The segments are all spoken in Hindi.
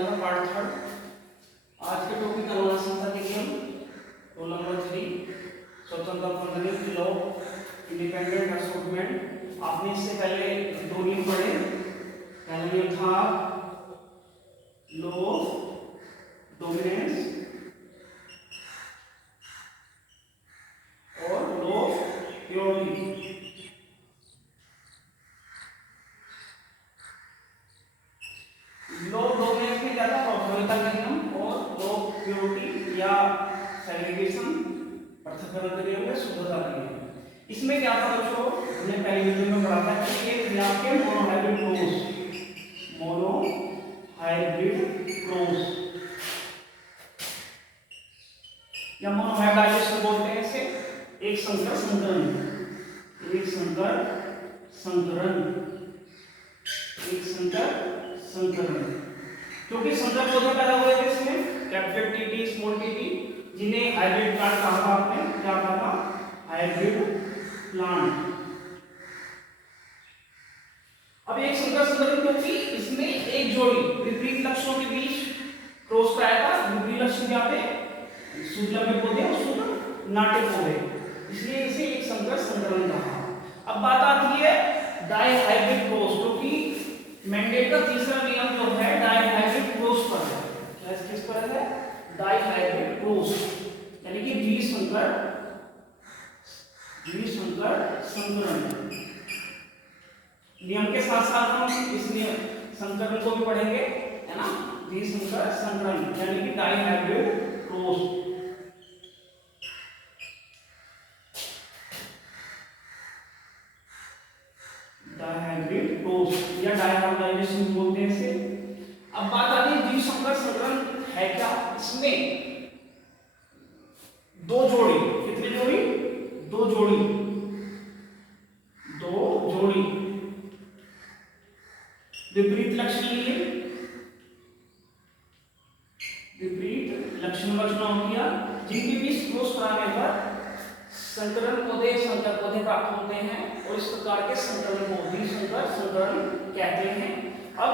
था पार्ट थर्ड। आज के टॉपिक अनुनासिकता के नियम। रोल नंबर 3 स्वतंत्र फंडामेंटल लॉ इंडिपेंडेंट असॉर्टमेंट। आपने इससे पहले दो नियम पढ़े। पहला नियम था लॉ ऑफ डोमिनेंस और law of purity. Law of dominance में क्या था? प्रभाविता का नियम। और लॉ ऑफ प्योरिटी या सेग्रीगेशन पृथक्करण का नियम है, शुद्धता का नियम। इसमें क्या था बच्चों? हमने पहले वीडियो में पढ़ा था कि एक आपके मोनोहाइब्रिड क्रॉस या मोनोहाइब्रिडाइजेशन बोलते हैं इसे। एक संकर संकरण, एक संकर संकरण, एक संकर संकरण। क्योंकि संकर पौधे पैदा हुए थे इसमें, कैपिटल टी स्मॉल टी, जिन्हें हाइब्रिड प्लांट कहा था। आपने क्या कहा था? Hybrid plant. अब एक संकर संकरण क्योंकि इसमें एक जोड़ी विपरीत लक्षणों के बीच क्रॉस कराया था। विपरीत लक्षण क्या थे? शुद्ध पौधे और शुद्ध नाट्य पौधे, इसलिए इसे एक संकर संकरण कहा। अब बात आती है डाइहाइब्रिड क्रॉस, क्योंकि मेंडेल का तीसरा नियम जो है डाइहाइब्रिड क्रॉस पर है। क्या किस पर है? डाइहाइब्रिड क्रॉस, यानी कि द्विसंकर संकरण। नियम के साथ साथ हम इस नियम संकरण को भी पढ़ेंगे, है ना? द्विसंकर संकरण यानी कि डाइहाइब्रिड क्रॉस। डाइहाइब्रिड क्रॉस या डाइहाइब्रिडाइजेशन बोलते हैं इसे। अब बात आती है द्विसंकर संकरण है क्या? इसमें दो जोड़ी, कितनी जोड़ी? दो जोड़ी विपरीत लक्षण लिए, विपरीत लक्षण का चुनाव किया, जिनके बीच क्रॉस कराने पर संकरण पौधे, संकर पौधे प्राप्त होते हैं और इस प्रकार के संकरण को द्विसंकर संकरण कहते हैं। अब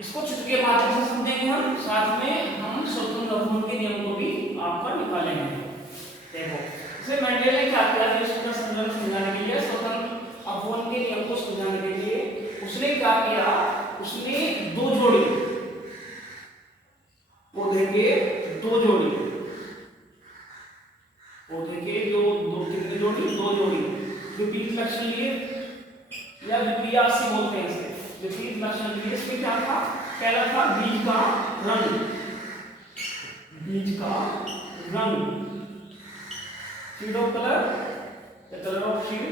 इसको चित्र के माध्यम से समझेंगे हम, साथ में हम स्वतंत्र अवमन के नियम को भी आपका निकालेंगे। देखो इसमें मेंडेल ने क्या किया? द्विसंकर संकरण समझाने के लिए, स्वतंत्र अवमन के नियम को समझाने के लिए उसने क्या किया? उसने दो जोड़ी पौधे के, दो जोड़ी पौधे के जो दो, कितनी जोड़ी? दो जोड़ी विपरीत लक्षण लिए या विपर्यासी बोलते हैं इसे। विपरीत लक्षण लिए इसमें क्या था? पहला था बीज का रंग, बीज का रंग, seed of colour, the colour of seed.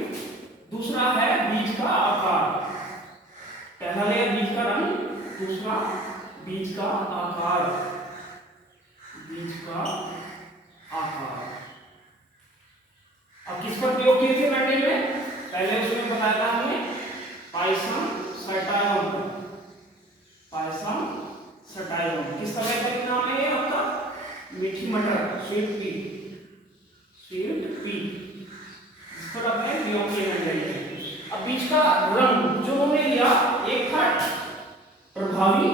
दूसरा है बीज का आकार। पहला है बीज का रंग, दूसरा बीज का आकार, बीज का आकार। अब किस पर प्रयोग किए थे मेंडेल ने? पहले उसमें बताया था हमने पायसम सटायम, पायसम सटायम। किस तरह का नाम है आपका? मीठी मटर, स्वीट पी, स्वीट पी, इस पर आपने प्रयोग किए मेंडेल। अब बीज का रंग जो उन्होंने लिया, एक था प्रभावी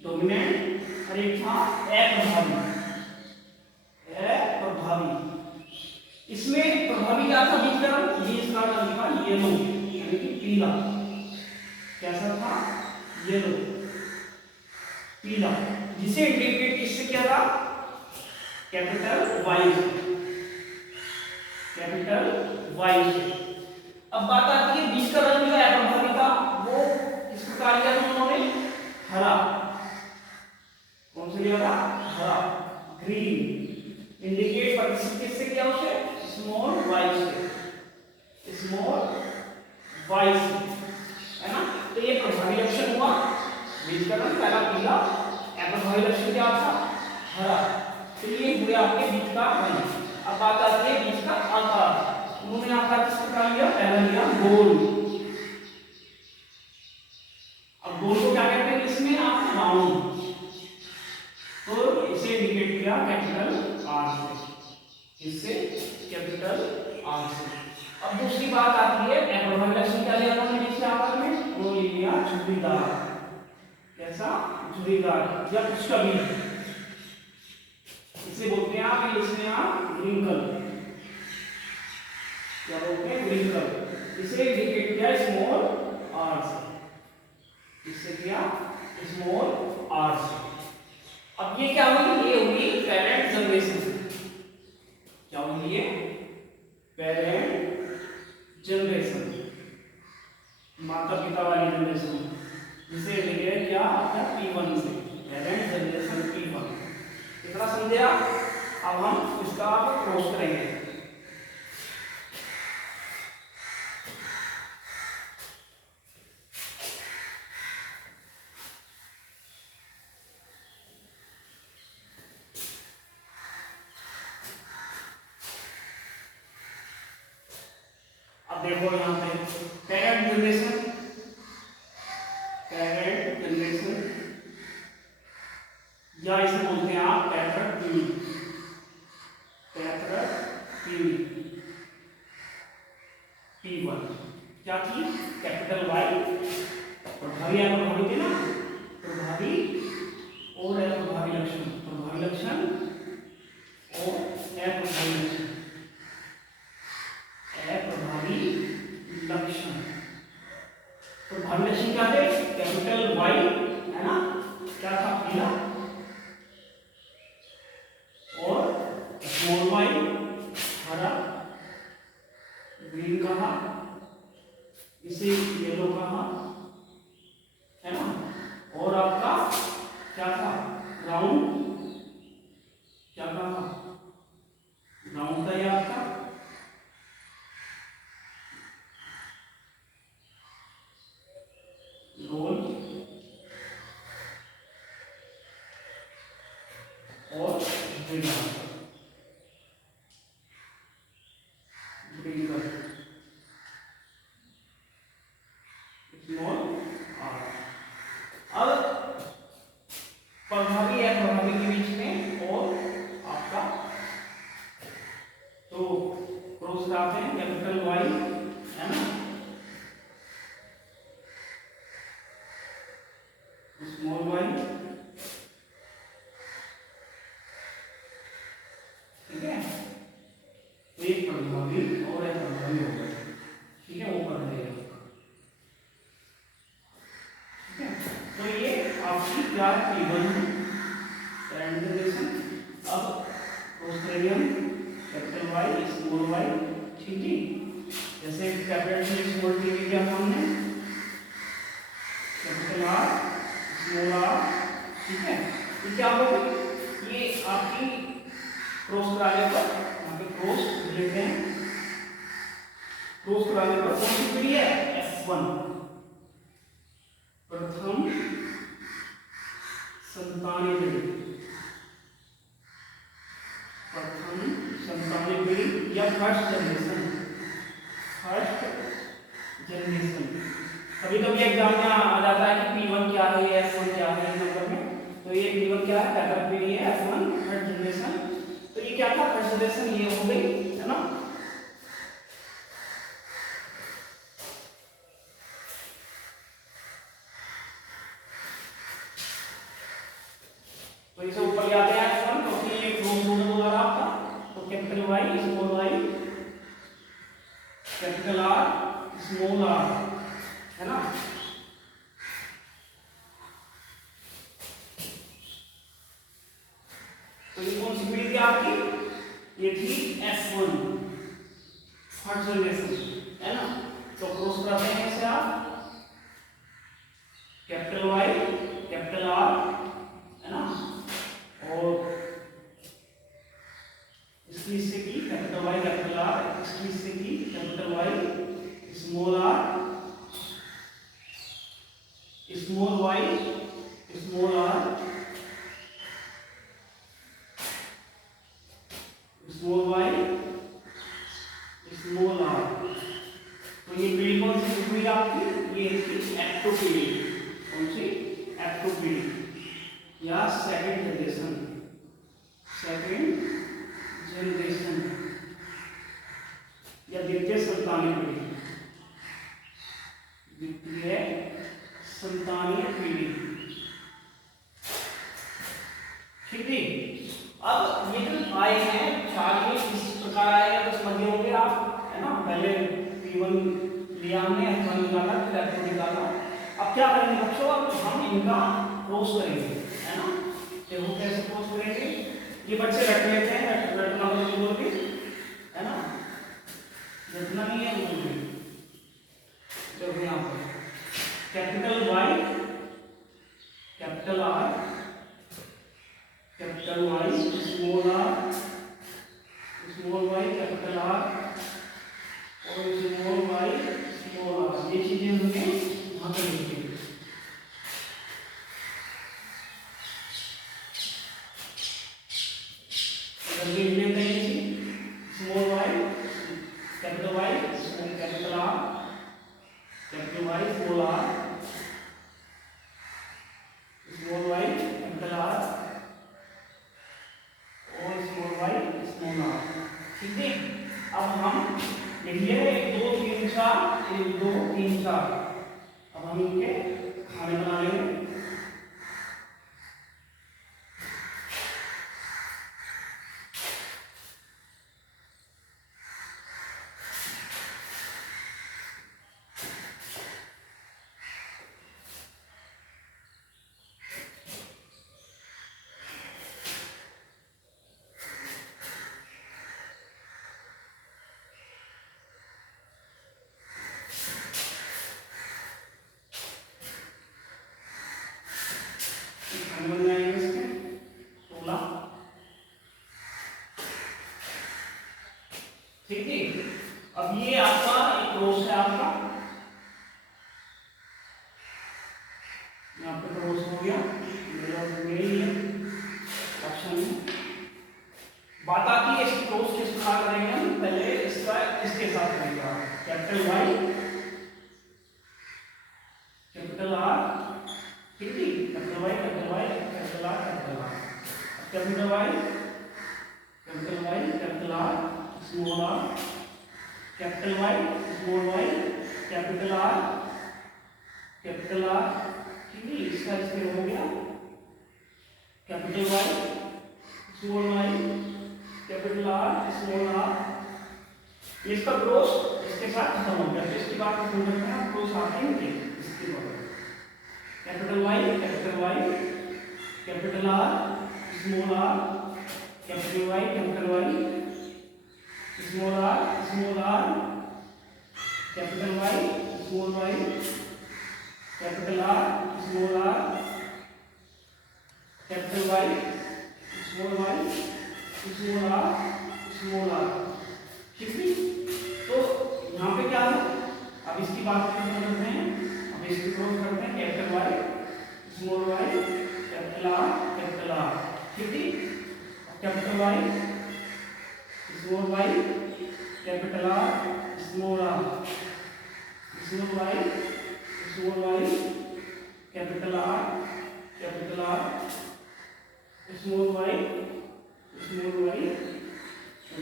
डोमिनेंट और एक था अप्रभावी। इसमें प्रभावी क्या था? बीज का रंग, बीज का रंग था येलो यानी कि पीला। कैसा था? येलो, पीला, जिसे इंडिकेट किससे किया था? Capital Y, capital Y. अब बात आती है बीज का रंग जो है अप्रभावी का, वो किस प्रकार लिया था उन्होंने? हरा। कौन सा लिया था? हरा, ग्रीन। इंडिकेट प्रतिशत किससे किया? उसे स्मॉल वाई से, स्मॉल वाई से, है ना? तो ये प्रभावी लक्षण हुआ बीज का रंग पहला पीला, अप्रभावी लक्षण क्या था? हरा। तो ये हुए आपके बीज का रंग। अब बात आती है बीज का आकार। उन्होंने आकार किस प्रकार लिया? पहला लिया गोल। अब गोल को क्या कहते हैं? इसमें आप राउंड, तो इसे इंडिकेट किया कैपिटल आर से, इससे कैपिटल आर से। अब दूसरी बात आती है अप्रभावी लक्षण क्या लिया उन्होंने बीच के आकार में? वो लिया झुर्रीदार। कैसा, झुर्रीदार या कुछ का भी, इसे बोलते हैं आप इंग्लिश में आप रिंकल, क्या बोलते हैं, रिंकल। इसे इंडिकेट किया स्मॉल आर से, इससे किया स्मॉल आर से। अब ये क्या हुई, ये हुई पेरेंट जनरेशन। क्या हुई ये, पेरेंट जनरेशन, माता पिता वाली जनरेशन, जिसे इंडिकेट किया आपका P1 से, पेरेंट जनरेशन P1। इतना समझे आप। अब हम इसका आप क्रॉस करेंगे। अब देखो यहाँ पे पेरेंट जनरेशन, पेरेंट जनरेशन या इसे बोलते हैं आप पैतृक पीढ़ी, पैतृक पीढ़ी P1 क्या थी, कैपिटल वाई, प्रभावी या प्रभावी थे ना, प्रभावी और अप्रभावी लक्षण, प्रभावी लक्षण और अप्रभावी लक्षण, अप्रभावी लक्षण। प्रभावी लक्षण क्या थे, कैपिटल वाई है ना, क्या था, पीला, और स्मॉल वाई हरा, ग्रीन कहा, इसे येलो कहा, है ना, और आपका क्या था, ब्राउन, क्या कहा, ब्राउन था ये आपका, रोल, और ग्रीन, स्मॉल आर। अब प्रभावी या प्रभावी के बीच में और आपका तो क्रॉस कराते हैं, कैपिटल वाई है ना, स्मॉल वाई, ठीक है, एक प्रभावी और एक प्रभावी होगा, ठीक है, ऊपर रहेगा, ठीक है। तो ये आपकी क्या P1 है, पेरेंट जनरेशन। अब क्रोस्ट्रेडियम, कैपिटल वाई, स्मॉल वाई, ठीक है, जैसे कैपिटल स्मॉल टी क्या हमने, कैपिटल आर, स्मॉल आर, ठीक है। ये क्या होगा, ये आपकी क्रॉस कराने पर, यहाँ पे क्रॉस लेते हैं, क्रॉस कराने पर कौन सी पीढ़ी है, F1, प्रथम संतानी पीढ़ी, प्रथम संतानी पीढ़ी या फर्स्ट जनरेशन, फर्स्ट जनरेशन। कभी कभी एग्जाम में आ जाता है कि P1 क्या है, F1 क्या है नंबर में, तो ये P1 क्या है, पैतृक पीढ़ी है, F1 फर्स्ट जनरेशन। तो ये क्या था, फर्स्ट जनरेशन, ये हो गई है ना। तो इसे ऊपर ले आते हैं F1, क्योंकि ये क्रॉस होगा आपका, तो capital Y, small Y, capital R, small R, है ना। तो ये कौन सी पीढ़ी थी आपकी, ये थी F1 फर्स्ट जनरेशन, है ना। तो क्रॉस कराते हैं इसे आप, कैपिटल वाई, कैपिटल आर, है ना, और इसकी इससे की कैपिटल वाई, कैपिटल आर, इसकी इससे की capital Y, small R, small Y, small R, small Y, small R. तो ये पीढ़ी कौन सी पीढ़ी आपकी, ये थी F2 पीढ़ी, कौन सी, F2 पीढ़ी या सेकंड जनरेशन, सेकंड जनरेशन या द्वितीय संतानीय पीढ़ी, द्वितीय संतानीय पीढ़ी, y है, चार्ज इस प्रकार आएगा तो समझ गए होंगे आप, है ना। पहले p1 लिया हमने, f1 निकाला, फिर f2 निकाला। अब क्या करेंगे बच्चों, अब हम इनका क्रॉस करेंगे, है ना। देखो कैसे क्रॉस करेंगे, ये बच्चे रट लेते हैं, रटना बोल के, है ना, रटना नहीं है बोल के। देखो यहाँ पर capital Y, capital R, capital Y, small r, small y, capital R और स्मॉल y, स्मॉल r, ये चीजें हमने वहां पर लिखी है। अगर ये लेते हैं small y, capital Y, capital R, capital Y, small r, small y, capital R और स्मॉल y, स्मॉल r, ठीक है। अब हम लिखिए 1 2 3 4, 1 2 3 4। अब हम इनके खाने बना लेंगे। ठीक है। अब ये आपका एक क्रॉस है, आपका यहाँ पे क्रॉस हो गया, ऑप्शन में बात आती है इसकी क्रॉस किस प्रकार करेंगे हम। पहले इसका इसके साथ करेंगे, कैपिटल Y, कैपिटल R, ठीक है, capital Y, capital Y, capital R, capital R, capital Y, capital Y, capital R, small r, capital Y, small y, capital R, capital R, ठीक है, इसका इसमें हो गया capital Y, small y, capital R, small r, इसका क्रॉस इसके साथ खत्म हो गया। तो इसकी बात हम करते हैं, क्रॉस आते हैं इसके बाद capital Y, capital Y, capital R, small r, capital Y, capital Y, small r, small r, capital Y, small y, capital R, small r, capital Y, small y, small r, small r, ठीक है। तो यहाँ पे क्या है, अब इसकी बात करते हैं, अब इसकी क्रॉस करते हैं, capital Y, small y, capital R, capital R, ठीक है। Capital Y, small y, capital R, small r, small y, small y, capital R, capital R, small y, small y,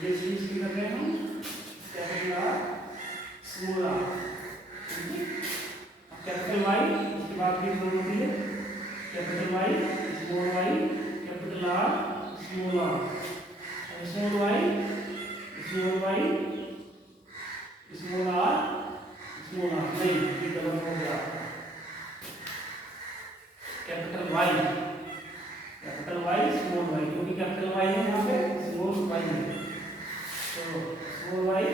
ये चीज की कर रहे हैं हम, capital R, small r, capital Y, इसके बाद भी दोनों होती है, capital Y, small y, capital R, small r, small y, small y, small r, small r, नहीं ये गलत हो गया, capital Y, capital Y, small y, क्योंकि कैपिटल Y है यहाँ पे, स्मॉल y है, तो small y,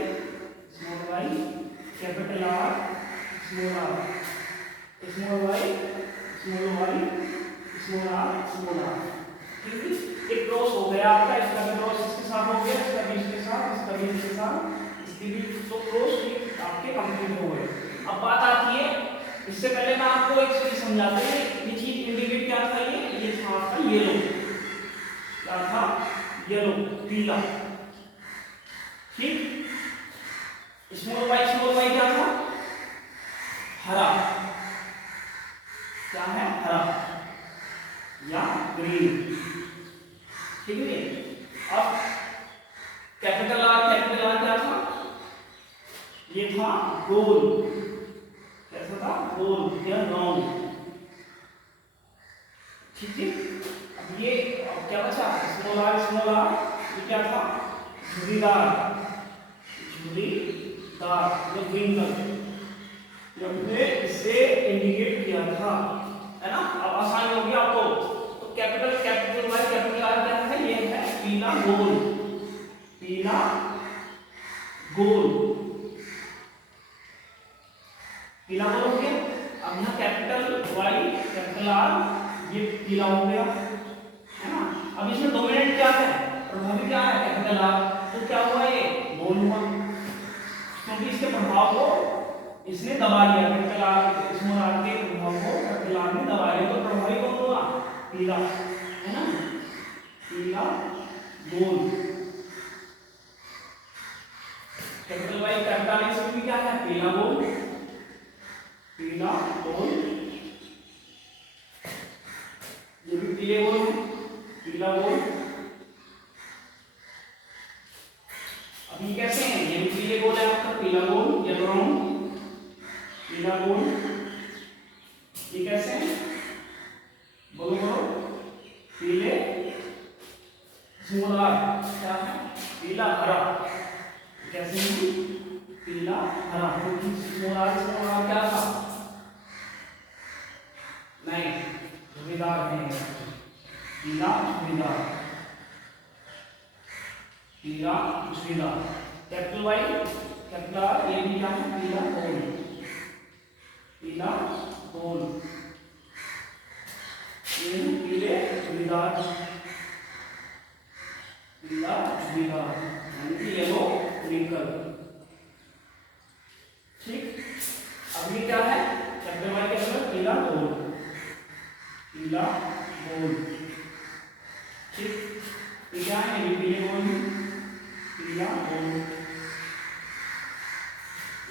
small y, capital R, small r, small y, small y, small r, small r, ठीक है। एक क्रॉस हो गया आपका, इसका भी क्रॉस इसके साथ हो गया, इसका भी इसके साथ, इसका भी इसके साथ, इसकी भी, तो क्रॉस आपके कंप्लीट हो गए। अब बात आती है, इससे पहले मैं आपको एक चीज समझाते हैं, ये चीज इंडिकेट क्या था, ये था आपका येलो, क्या था, येलो, पीला, ठीक। स्मॉल y क्या था, हरा, क्या है, हरा या ग्रीन, ठीक है। अब कैपिटल R क्या था, ये था गोल, कैसा था, गोल या राउंड, ठीक है। अब ये अब क्या बचा, स्मॉल r, ये क्या था, झुर्रीदार, झुर्रीदार या विंकल, हमने इसे इंडिकेट किया था, है ना। अब आसान हो गया आपको। तो कैपिटल वाई कैपिटल आर क्या है, ये है पीला गोल, पीला गोल, पीला गोल हो गया। अब यहाँ कैपिटल वाई कैपिटल आर ये पीला हो गया, है ना। अब इसमें डोमिनेंट क्या है, प्रभावी क्या है, कैपिटल आर, तो क्या हुआ, ये गोल हुआ, क्योंकि इसके प्रभाव को इसने दबा लिया, कैपिटल आर स्मॉल आर के प्रभाव को कैपिटल आर ने दबा लिया, तो प्रभावी कौन हुआ, पीला, है ना, पीला गोल। कैपिटल वाई कैपिटल आर से भी क्या है, पीला गोल, पीला गोल, ये भी पीले गोल है, पीला गोल। अब ये कैसे हैं, ये भी पीले गोल है आपका, पीला गोल, येलो राउंड, पीला गोल। ये कैसे हैं, बोलो बोलो, पीले स्मॉल आर क्या है, पीला हरा, कैसे हैं, पीला हरा, क्योंकि स्मॉल आर क्या था, नहीं झुर्रीदार है, पीला झुर्रीदार, पीला झुर्रीदार। कैपिटल वाई कैपिटल आर ये भी क्या है, पीला गोल, पीला गोल, ये पीले झुर्रीदार, पीला झुर्रीदार यानी कि येलो विंकल, ठीक। अब ये क्या है, कैपिटल वाई कैपिटल पीला गोल, पीला गोल, ठीक। ये क्या है, ये पीले गोल, पीला गोल।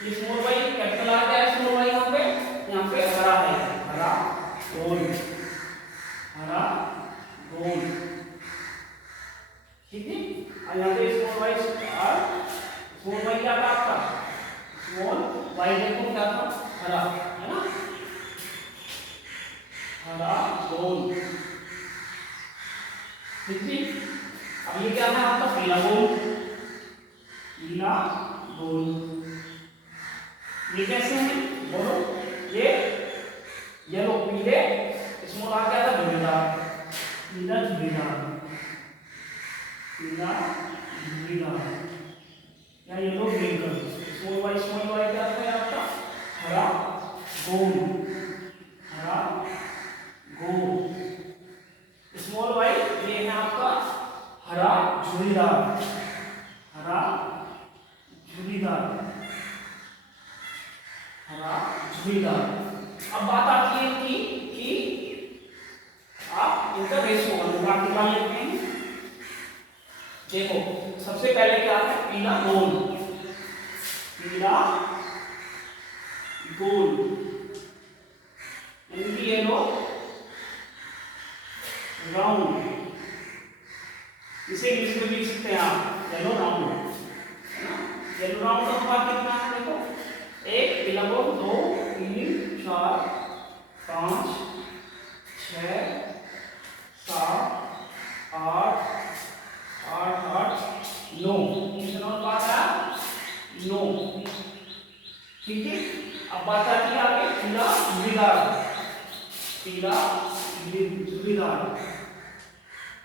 ये स्मॉल वाई कैपिटल आर क्या है, स्मॉल वाई यहाँ पे हरा है, हरा गोल, हरा गोल, ठीक है। और यहाँ पे स्मॉल वाई क्या था आपका, स्मॉल वाई देखो क्या था, हरा, है ना, हरा गोल, ठीक है। अब ये क्या है आपका, पीला गोल, पीला गोल। ये कैसे हैं, बोलो, ये येलो, पीले स्मॉल आर क्या था, झुर्रीदार, पीला झुर्रीदार, पीला झुर्रीदार या येलो विंकल। स्मॉल वाई क्या था आपका, हरा गोल, हरा गोल। स्मॉल वाई ये है आपका हरा झुर्रीदार, हरा झुर्रीदार, हरा झुर्रीदार। अब बात आती है कि आप इनका रेशो अनुपात निकाल लेते हैं। देखो सबसे पहले क्या है, पीला गोल, पीला गोल, इनकी येलो राउंड, इसे इंग्लिश में लिख सकते हैं आप येलो राउंड, है ना। येलो राउंड का अनुपात कितना है, देखो, एक पीला गोल, 2 3 4 5 6 7 8 8 8 9, कितना अनुपात है, 9, ठीक है। अब बात आती है आगे पीला झुर्रीदार, पीला झुर्रीदार,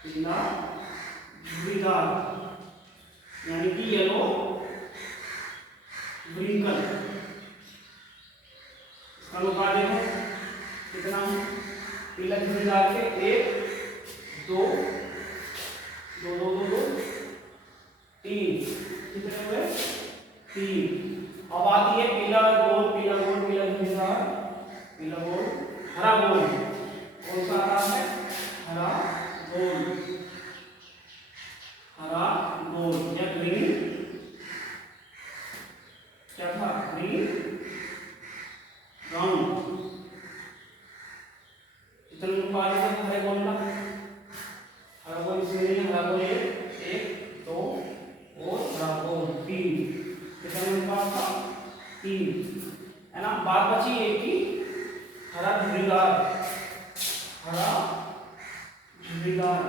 पीला झुर्रीदार यानी कि येलो विंकल। इसका अनुपात देखो कितना है, पीला झुर्रीदार के 1 2 2 2 2 2 3, कितने हुए, 3। अब आती है पीला गोल, पीला गोल, पीला झुर्रीदार, पीला गोल, हरा गोल, कौन सा हरा है, हरा गोल, हरा गोल या ग्रीन, क्या था, ग्रीन राउंड। कितने अनुपात है हरे गोल का, हरा गोल इसमें हरा गोल 1 2 और हरा गोल 3, कितना अनुपात था, 3, है ना। बात बची एक की, हरा झुर्रीदार, हरा झुर्रीदार,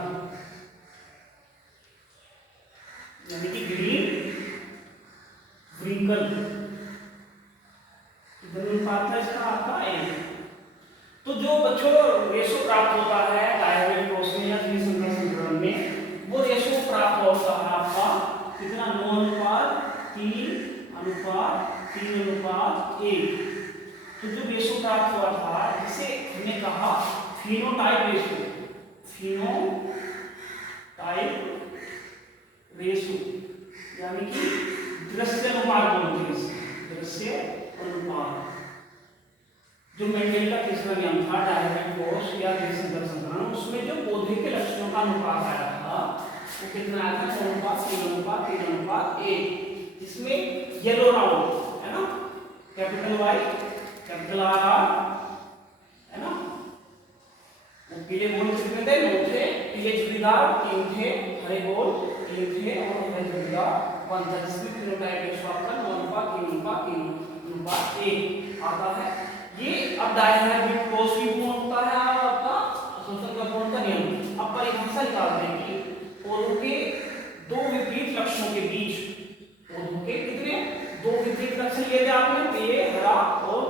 यानी कि ग्रीन व्रिंकल। कितने अनुपात है इसका आपका 1। तो जो बच्चों रेशो प्राप्त होता है डायरेक्ट क्रॉस में या द्विसंकर संकरण में, वो रेशो प्राप्त होता है आपका कितना 9:3:1। तो जो रेशो प्राप्त हुआ था जिसे हमने कहा फिनोटाइप रेशो, यानी कि दृश्य अनुपात बोलते हैं इसे, दृश्य अनुपात। जो मेंडेल का तीसरा नियम था डायरेक्ट क्रॉस या द्विसंकर संकरण, उसमें जो पौधे के लक्षणों का अनुपात आया था वो कितना आया था 9:3:1। इसमें येलो राउंड है ना, कैपिटल वाई कैपिटल आर है ना, वो पीले गोल कितने थे 9 थे, पीले झुर्रीदार 3 थे, हरे गोल 3 थे और हरे झुर्रीदार 1 था, जिसमें फिनोटाइप रेशो आपका 9:3:1 आता है। ये अब डायहाइब्रिड क्रॉस भी पूर्ण होता है आपका स्वतंत्र अपवर्तन का नियम। अब परिभाषा निकालते हैं कि पौधों के दो विपरीत लक्षणों के बीच, पौधों के कितने 2 विपरीत लक्षण लिए थे आपने, पीले हरा और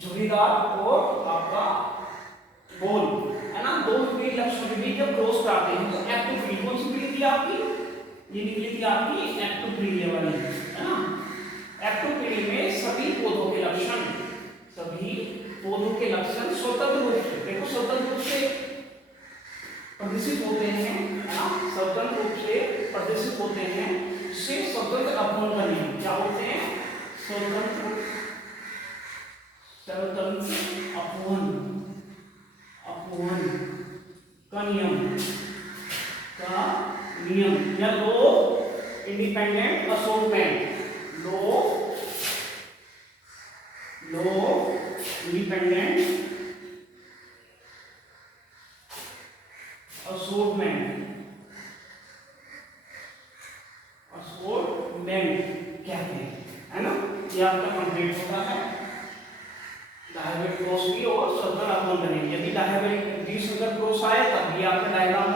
झुर्रीदार और आपका गोल है ना, 2 विपरीत लक्षणों के बीच जब क्रॉस कराते हैं तो एक्टिव फील्ड कौन सी निकली थी आपकी, ये निकली थी आपकी एक्टिव फील्ड वाली है ना। एक्टिव फील्ड में सभी पौधों के लक्षण स्वतंत्र रूप से, देखो स्वतंत्र रूप से प्रदर्शित होते हैं है ना, स्वतंत्र रूप से प्रदर्शित होते हैं, इससे स्वतंत्र अपवर्तन का नियम क्या होते हैं, स्वतंत्र अपवर्तन का नियम या लो इंडिपेंडेंट असोर्टमेंट, लो इंडिपेंडेंट असोर्टमेंट कहते हैं है ना। ये आपका कंप्लीट होता है डायहाइब्रिड क्रॉस भी और स्वतंत्र अपवर्तन। यदि डायहाइब्रिड द्विसंकर क्रॉस आए तब भी आपका डायग्राम